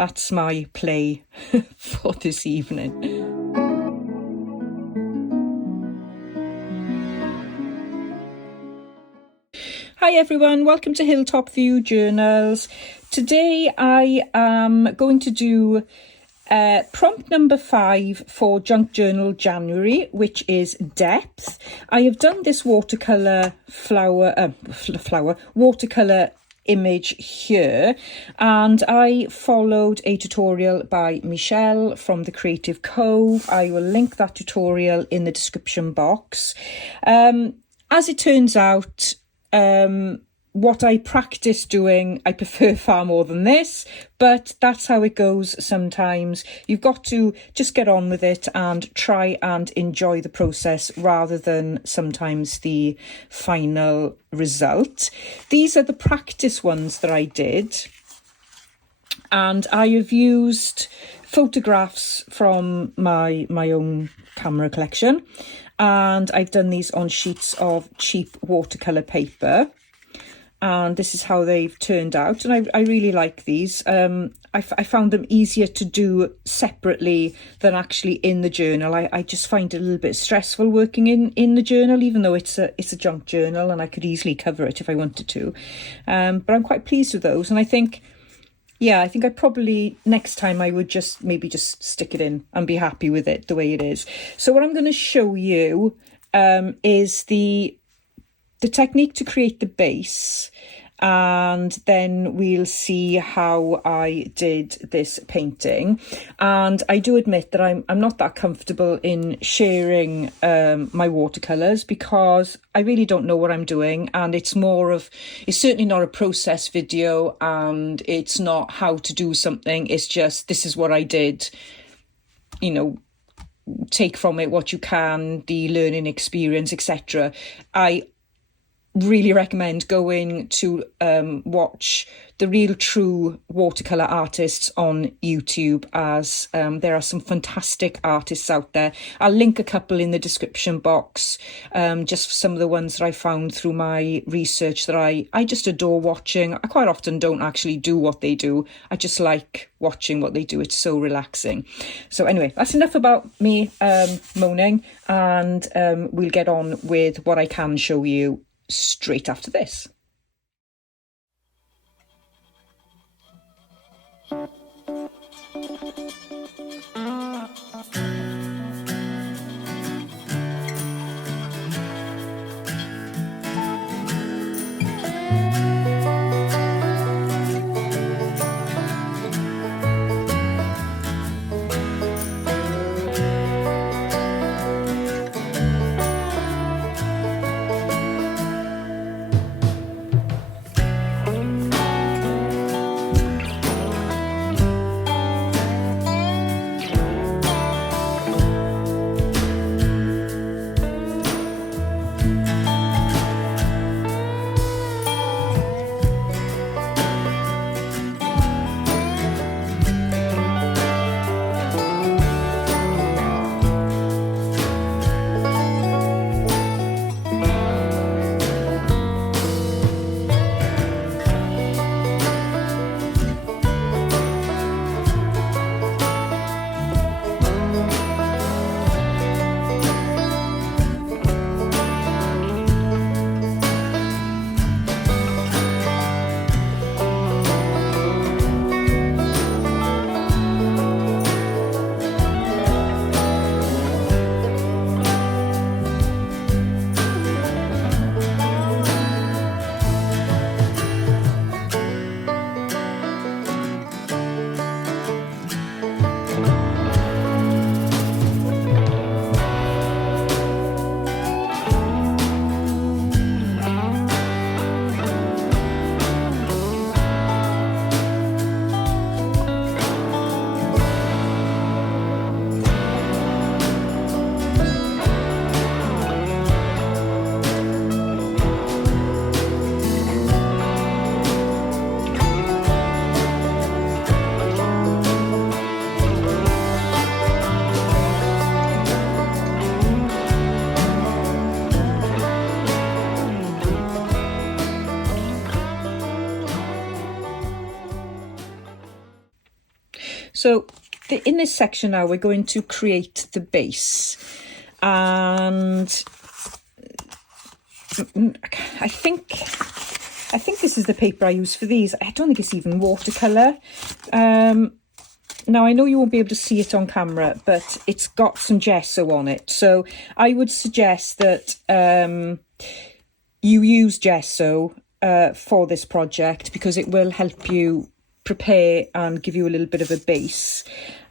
that's my play for this evening. Hi everyone, welcome to Hilltop View Journals. Today I am going to do prompt number 5 for Junk Journal January, which is depth. I have done this watercolour watercolour image here, and I followed a tutorial by Michele from the Creative Cove. I will link that tutorial in the description box. As it turns out, what I practice doing, I prefer far more than this, but that's how it goes sometimes. You've got to just get on with it and try and enjoy the process rather than sometimes the final result. These are the practice ones that I did, and I have used photographs from my own camera collection, and I've done these on sheets of cheap watercolour paper. And this is how they've turned out, and I really like these. I found them easier to do separately than actually in the journal. I just find it a little bit stressful working in the journal, even though it's a junk journal and I could easily cover it if I wanted to. But I'm quite pleased with those, and I think I probably next time I would maybe just stick it in and be happy with it the way it is. So what I'm going to show you is the technique to create the base, and then we'll see how I did this painting. And I do admit that I'm not that comfortable in sharing my watercolours, because I really don't know what I'm doing, and it's certainly not a process video, and it's not how to do something. It's just, this is what I did, take from it what you can, the learning experience, etc. I really recommend going to watch the real true watercolour artists on YouTube, as there are some fantastic artists out there. I'll link a couple in the description box, just for some of the ones that I found through my research that I just adore watching. I quite often don't actually do what they do. I just like watching what they do. It's so relaxing. So anyway, that's enough about me moaning, and we'll get on with what I can show you straight after this. So in this section now, we're going to create the base, and I think this is the paper I use for these. I don't think it's even watercolour. Now, I know you won't be able to see it on camera, but it's got some gesso on it. So I would suggest that you use gesso for this project, because it will help you prepare and give you a little bit of a base.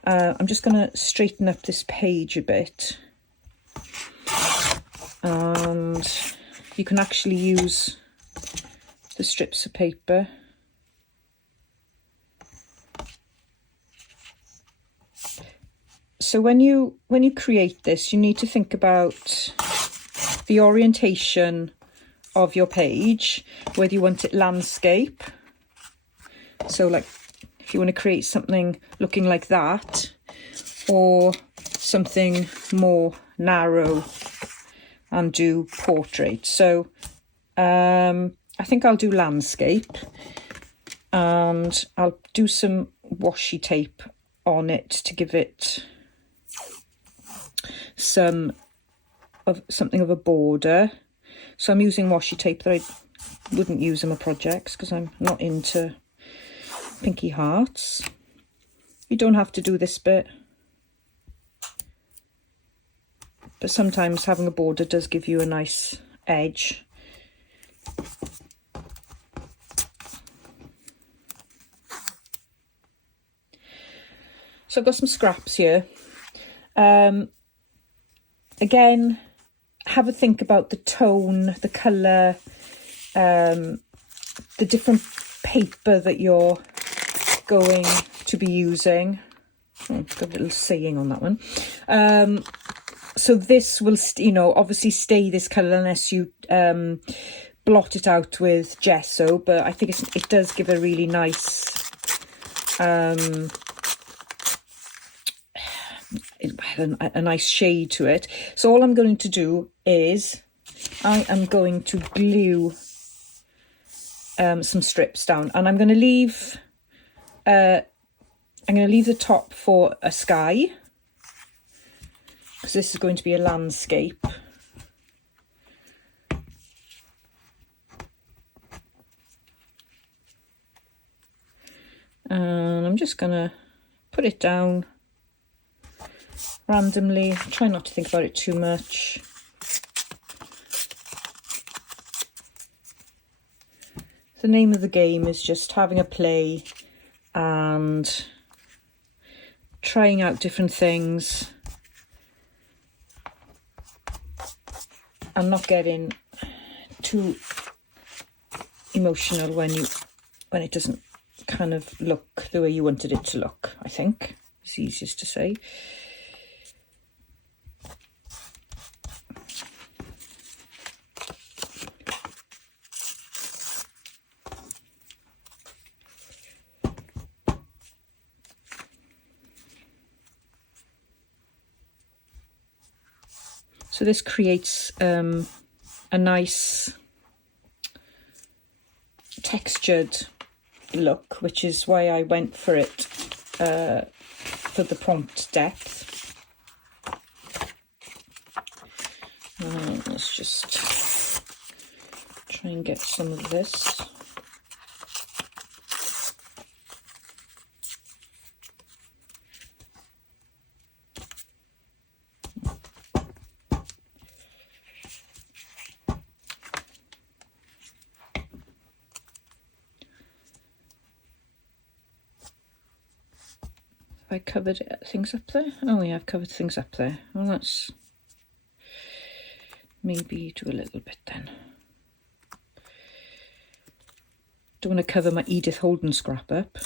I'm just going to straighten up this page a bit. And you can actually use the strips of paper. So when you create this, you need to think about the orientation of your page, whether you want it landscape. So like if you want to create something looking like that, or something more narrow and do portrait. So I think I'll do landscape, and I'll do some washi tape on it to give it something of a border. So I'm using washi tape that I wouldn't use in my projects because I'm not into pinky hearts. You don't have to do this bit, but sometimes having a border does give you a nice edge. So I've got some scraps here. Again, have a think about the tone, the colour, the different paper that you're going to be using. Oh, got a little saying on that one. So this will, obviously stay this colour unless you blot it out with gesso, but I think it does give a really nice a nice shade to it. So all I'm going to do is I am going to glue some strips down, and I'm going to leave the top for a sky, because this is going to be a landscape. And I'm just going to put it down randomly. Try not to think about it too much. The name of the game is just having a play and trying out different things and not getting too emotional when it doesn't kind of look the way you wanted it to look. I think it's easiest to say. So this creates a nice textured look, which is why I went for it for the prompt depth. Let's just try and get some of this. I covered things up there. Oh yeah, I've covered things up there. Well, let's maybe do a little bit then. Don't want to cover my Edith Holden scrap up.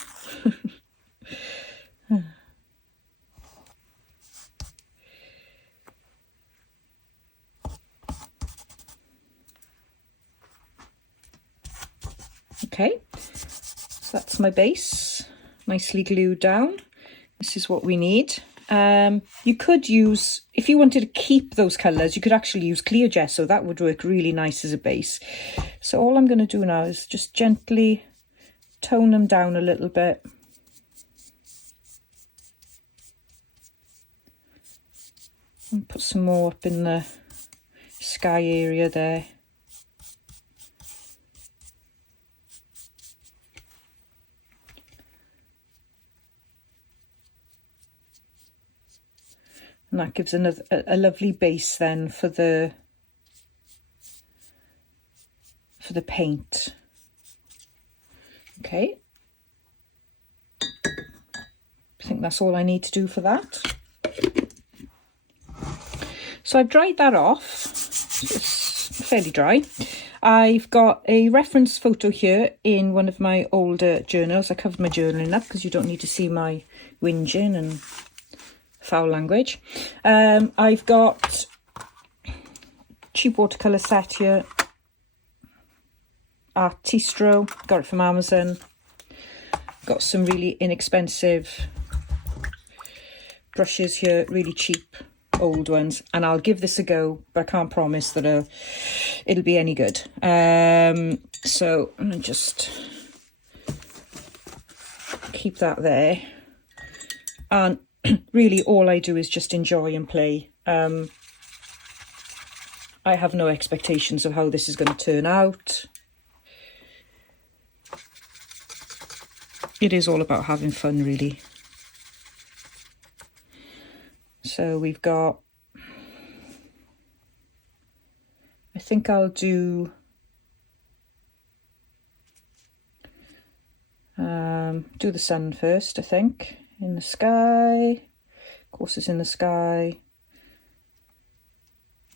Okay, so that's my base, nicely glued down. This is what we need. You could use, if you wanted to keep those colours, you could actually use clear gesso. That would work really nice as a base. So all I'm going to do now is just gently tone them down a little bit. And put some more up in the sky area there. And that gives a lovely base then for the paint. Okay. I think that's all I need to do for that. So I've dried that off. It's fairly dry. I've got a reference photo here in one of my older journals. I covered my journaling up because you don't need to see my whinging and foul language. I've got cheap watercolour set here at Tistro, got it from Amazon. Got some really inexpensive brushes here, really cheap old ones, and I'll give this a go, but I can't promise that it'll be any good. So I'm gonna just keep that there, and really all I do is just enjoy and play. I have no expectations of how this is going to turn out. It is all about having fun, really. So we've got, I think I'll do the sun first, I think. In the sky, of course it's in the sky.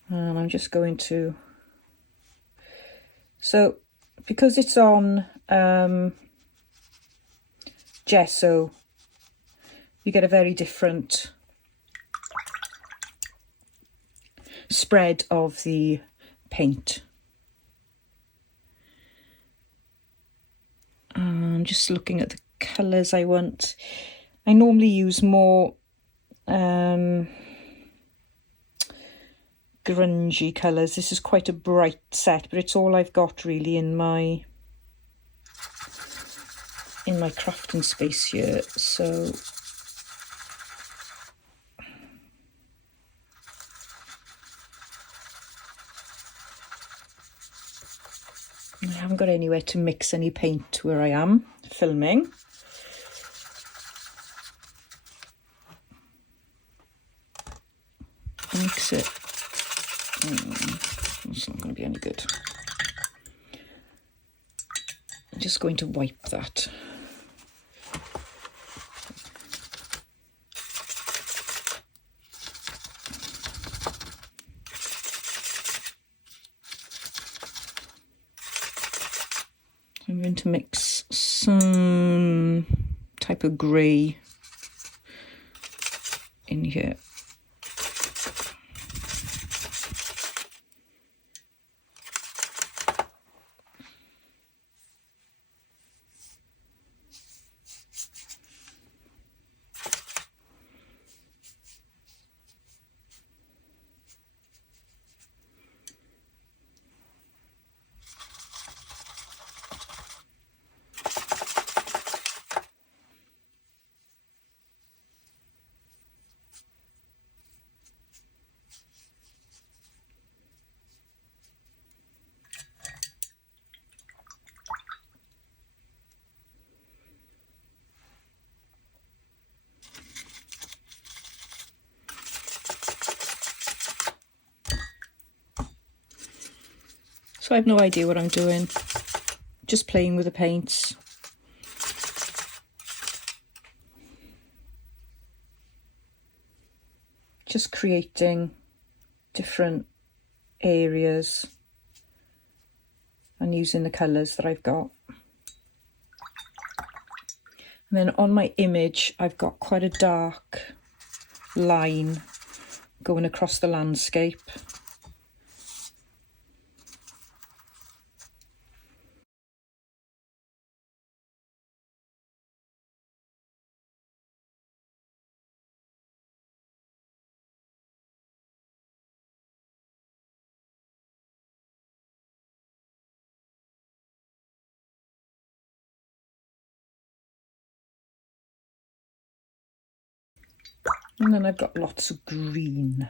And I'm just going to, so because it's on gesso, you get a very different spread of the paint. I'm just looking at the colours I want. I normally use more grungy colours. This is quite a bright set, but it's all I've got really in my crafting space here. So I haven't got anywhere to mix any paint where I am filming. Mix it. It's not going to be any good. I'm just going to wipe that. I'm going to mix some type of grey in here. So I have no idea what I'm doing, just playing with the paints. Just creating different areas and using the colours that I've got. And then on my image, I've got quite a dark line going across the landscape. And then I've got lots of green.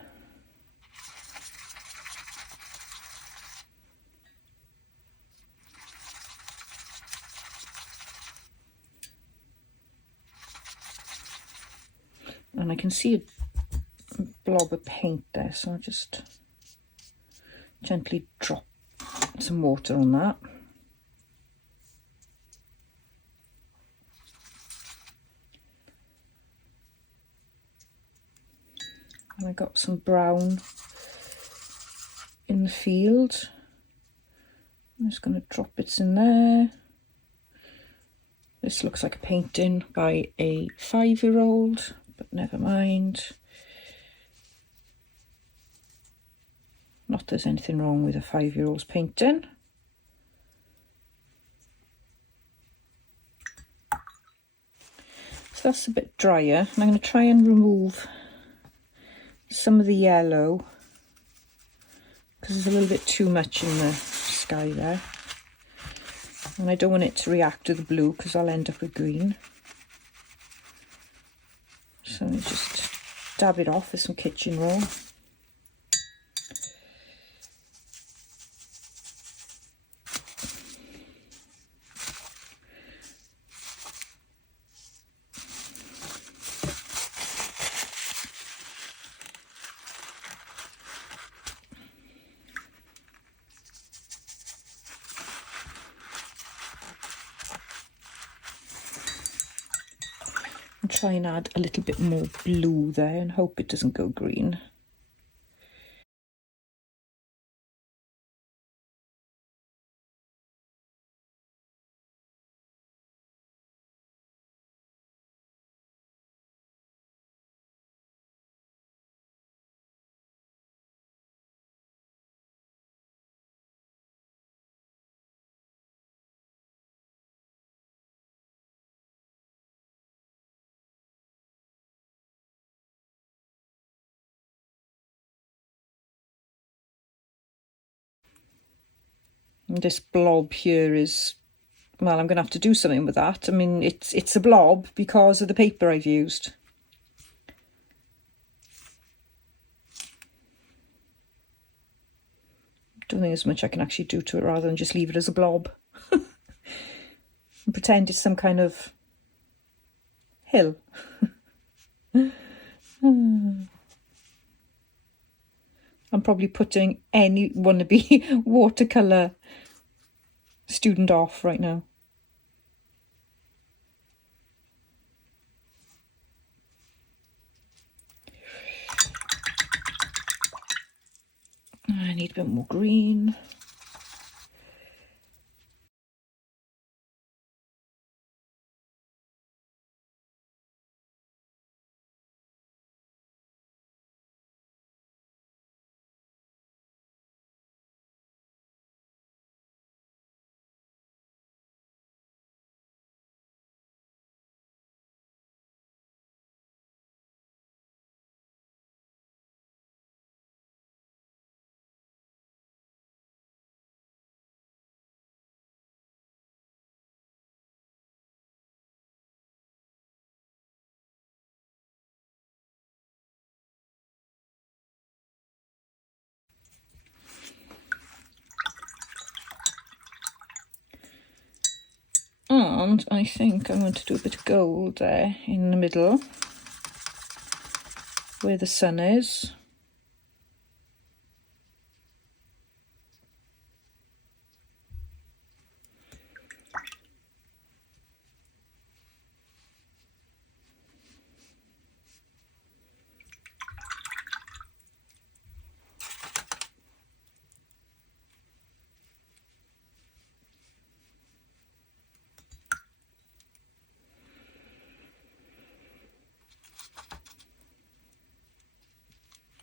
And I can see a blob of paint there, so I'll just gently drop some water on that. And I got some brown in the field. I'm just going to drop bits in there. This looks like a painting by a 5-year-old, but never mind. Not there's anything wrong with a 5-year-old's painting. So that's a bit drier, and I'm going to try and remove some of the yellow because there's a little bit too much in the sky there. And I don't want it to react to the blue because I'll end up with green. So I just dab it off with some kitchen roll. And try and add a little bit more blue there and hope it doesn't go green. And this blob here is, well, I'm going to have to do something with that. I mean, it's a blob because of the paper I've used. Don't think there's much I can actually do to it rather than just leave it as a blob. And pretend it's some kind of hill. I'm probably putting any wannabe watercolour student off right now. I need a bit more green. And I think I'm going to do a bit of gold there in the middle where the sun is.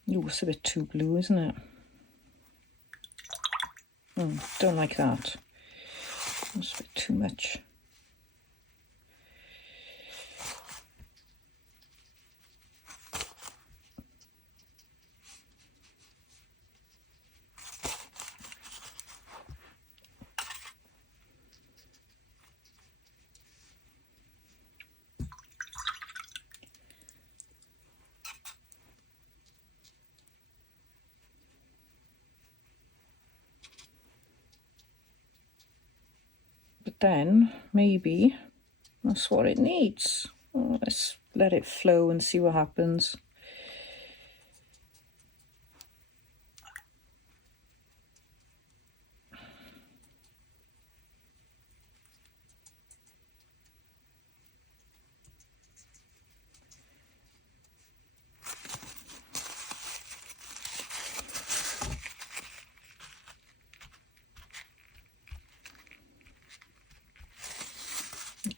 Ooh, it's a bit too blue, isn't it? Don't like that. It's a bit too much. But then maybe that's what it needs. Oh, let's let it flow and see what happens.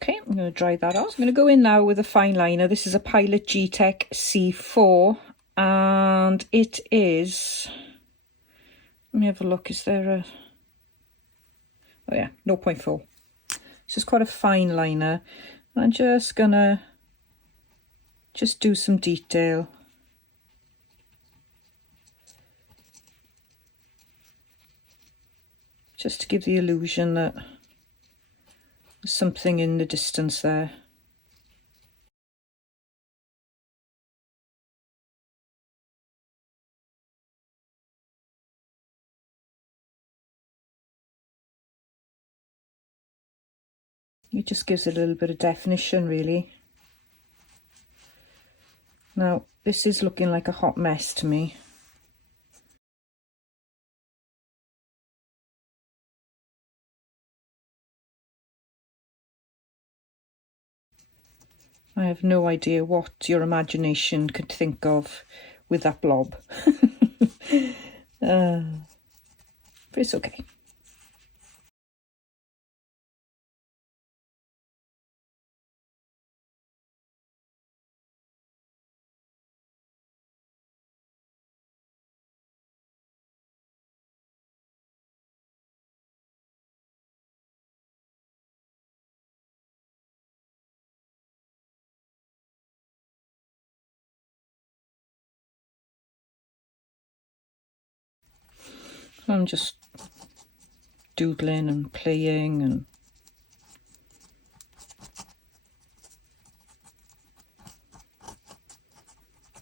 Okay, I'm going to dry that out. I'm going to go in now with a fine liner. This is a Pilot G-Tech C4 and it is, let me have a look, is there a, oh yeah, 0.4. This is quite a fine liner. I'm just gonna do some detail. Just to give the illusion that there's something in the distance there. It just gives it a little bit of definition, really. Now, this is looking like a hot mess to me. I have no idea what your imagination could think of with that blob. But it's okay. I'm just doodling and playing and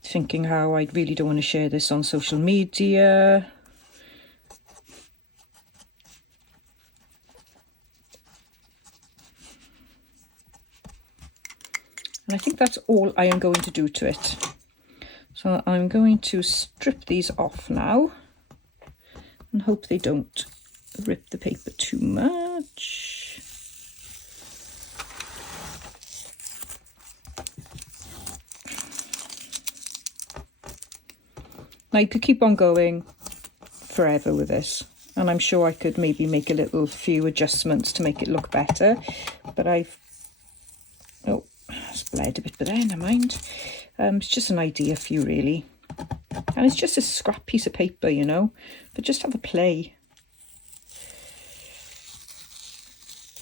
thinking how I really don't want to share this on social media. And I think that's all I am going to do to it. So I'm going to strip these off now and hope they don't rip the paper too much. Now you could keep on going forever with this, and I'm sure I could maybe make a little few adjustments to make it look better, but I've, oh, it's bled a bit, but then never mind. It's just an idea for you, really. And it's just a scrap piece of paper, you know, but just have a play.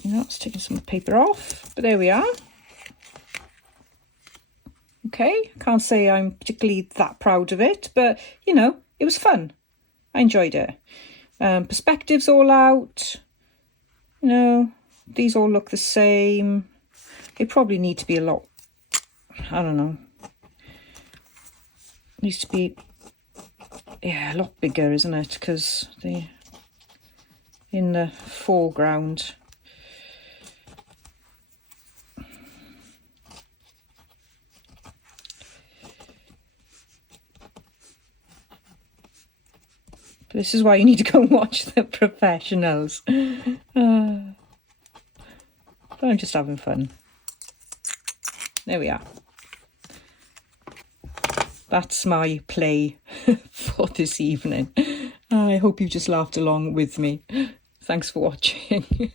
You know, it's taking some paper off, but there we are. Okay, can't say I'm particularly that proud of it, but, you know, it was fun. I enjoyed it. Perspectives all out. You know, these all look the same. They probably need to be a lot, I don't know. Needs to be, yeah, a lot bigger, isn't it? Because they're in the foreground. This is why you need to go and watch the professionals. But I'm just having fun. There we are. That's my play for this evening. I hope you just laughed along with me. Thanks for watching.